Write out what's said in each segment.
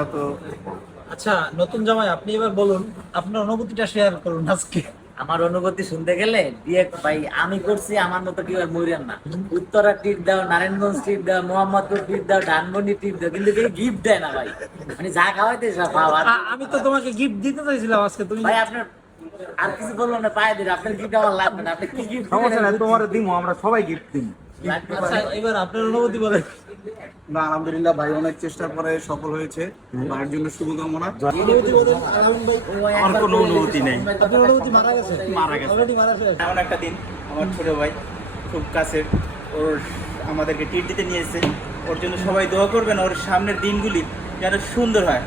আমরা তো আচ্ছা, নতুন জামাই আপনি এবার বলুন, আপনার অনুভূতিটা শেয়ার করুন আজকে। আমার অনুভূতি শুনতে গেলে বিয়ে ভাই আমি করছি আমার মতো কি মরিয়ান না। উত্তরা টিপ দাও, নারায়ণগঞ্জ টিপ দাও, মোহাম্মদপুর টিপ দাও, ধানমন্ডি টিপ দাও, কিন্তু কেউ গিফট দেয় না ভাই। মানে যা খাওয়াইতে সব খাওয়া। আমি তো তোমাকে গিফট দিতে চাইছিলাম আজকে, তুমি ভাই আপনার আর কিছু বললো না, পায়ে দিন আপনার গিফট আমার লাগবে না। আপনি কি গিফট সমস্যা নাই, তোমার দিমো, আমরা সবাই গিফট দিই। আচ্ছা, এবার আপনার অনুভূতি বলেন। না, আলহামদুলিল্লাহ ভাই অনেক চেষ্টা করে সফল হয়েছে, ভাইয়ের জন্য শুভকামনা। অনুভূতি বলেন আলামিন ভাই। আর কোনো অনুভূতি নেই, আপনার অনুভূতি মারা গেছে? মারা গেছে। অলরেডি মারা গেছে। এমন একটা দিন, আমার ছোট ভাই খুব কাছের, ওর আমাদেরকে ট্রিট দিতে নিয়েছে। ওর জন্য সবাই দোয়া করবেন, ওর সামনের দিনগুলি যেন সুন্দর হয়,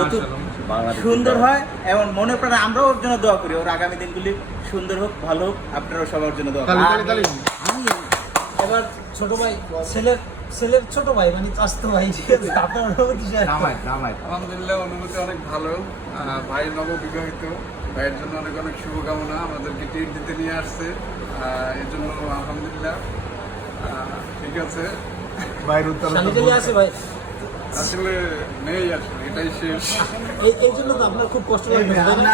নতুন সুন্দর হয়, এবং মনে প্রাণে আমরাও ওর জন্য দোয়া করি, ওর আগামী দিনগুলি সুন্দর হোক, ভালো হোক। আপনারাও সবার জন্য দোয়া করুন। আমি এবার ছোট ভাই, ছেলের ছোট ভাই মানে চাস্তো ভাই, ঠিক আছে? আপনার অনুভূতি শেয়ার করুন। আলহামদুলিল্লাহ, অনুভূতি অনেক ভালো। ভাই নববিবাহিত, ভাইয়ের জন্য অনেক অনেক শুভকামনা। আমাদেরকে ট্রিট দিতে নিয়ে আসছে, এর জন্য আলহামদুলিল্লাহ। ঠিক আছে, ভাইয়ের উত্তর শালিটালি আছে ভাই। আসলে নেই, আসলে এটাই শেষ। এই জন্য তো আপনার খুব কষ্ট লাগবে, তাই না?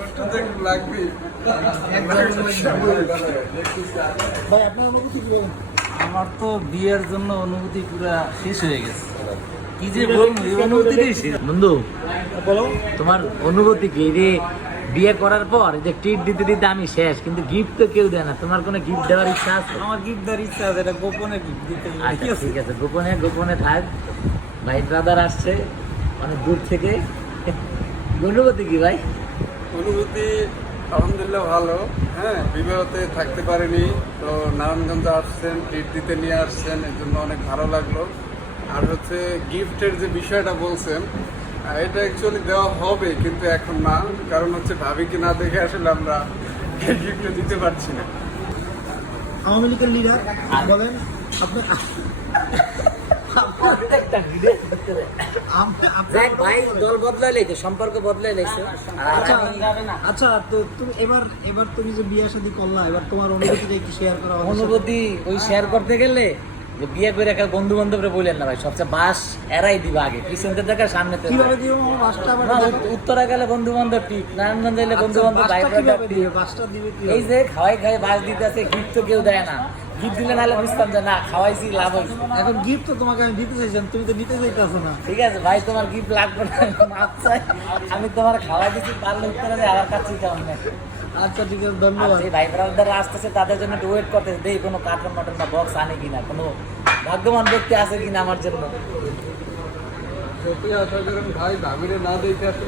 কষ্ট তো একটু লাগবেই। ভাই আপনার অনুভূতি কি বলেন? আমার তো বিয়ের জন্য অনুভূতি পুরো শেষ হয়ে গেছে। কি যে বলবো, এই অনুভূতিটাই শেষ। বন্ধু, বলো। তোমার অনুভূতি কি রে? বিয়ে করার পর যে ট্রিট দিতে দিতে আমি শেষ, কিন্তু গিফট তো কেউ দেয় না। তোমার কোনো গিফট দেওয়ার ইচ্ছা আছে? আমার গিফট দেওয়ার ইচ্ছা আছে, এটা গোপনে গিফট দিতে হবে। আচ্ছা ঠিক আছে, গোপনে গোপনে থাক। ভাই ব্রাদার আসছে অনেক দূর থেকে। অনুভূতি কি ভাই? অনুভূতি আলহামদুলিল্লাহ ভালো। হ্যাঁ, বিবাহতে থাকতে পারিনি, তো নারায়ণগঞ্জে আসছেন, ট্রিট দিতে নিয়ে আসছেন, এর জন্য অনেক ভালো লাগলো। আর হচ্ছে গিফটের যে বিষয়টা বলছেন, এটা অ্যাকচুয়ালি দেওয়া হবে, কিন্তু এখন না। কারণ হচ্ছে ভাবিকে না দেখে আসলে আমরা গিফটটা দিতে পারছি না। আওয়ামী লীগের লিডার বলেন আপনার প্রত্যেকটা ভিডিও দেখ ভাই, দল বদলাইলে তো সম্পর্ক বদলাইলেছে। আচ্ছা আচ্ছা, তো তুমি এবার তুমি যে বিয়ে শাদী করলা, এবার তোমার অনুভূতিটা একটু শেয়ার করা হবে। অনুভূতি ওই শেয়ার করতে গেলে যে বিয়ে করে একটা বন্ধু বান্ধবরা বললেন না ভাই, সবচেয়ে বাস এরাই দিবা আগে, পিছনতে দেখা সামনে কিভাবে দিও আমার বাসটা? আবার উত্তরা গেলে বন্ধু বান্ধব টিপ, নারায়ণগঞ্জ গেলে বন্ধু বান্ধব, বাসটা কিভাবে দিবে? বাসটা দিবে কি? এই যে খাওয়াই খাই বাস দিতে আছে, গিফট তো কেউ দেয় না। গিফট দিলে নাহলে বুঝতাম যে না খাওয়াইছি, লাভ হয়েছে। এখন গিফট তো তোমাকে আমি দিতে চাইছিলাম, তুমি তো নিতে চাইতেছো না। ঠিক আছে ভাই, তোমার গিফট লাগবে না, মাপ চাই। আমি তোমার খাওয়াই দিচ্ছি, পারলে উত্তরে যায় আমার কাছে কেমন না। আচ্ছা ঠিক আছে, আর ধন্যবাদ। যে ভাই ব্রাদাররা আসতেছে তাদের জন্য একটু ওয়েট করতেছে, দেই কোনো কার্টুন মাটন বা বক্স আনে কিনা, কোনো ভাগ্যবান ব্যক্তি আছে কিনা আমার জন্য। সত্যি কথা, ভাই ভাবিরে না দেখে আসলে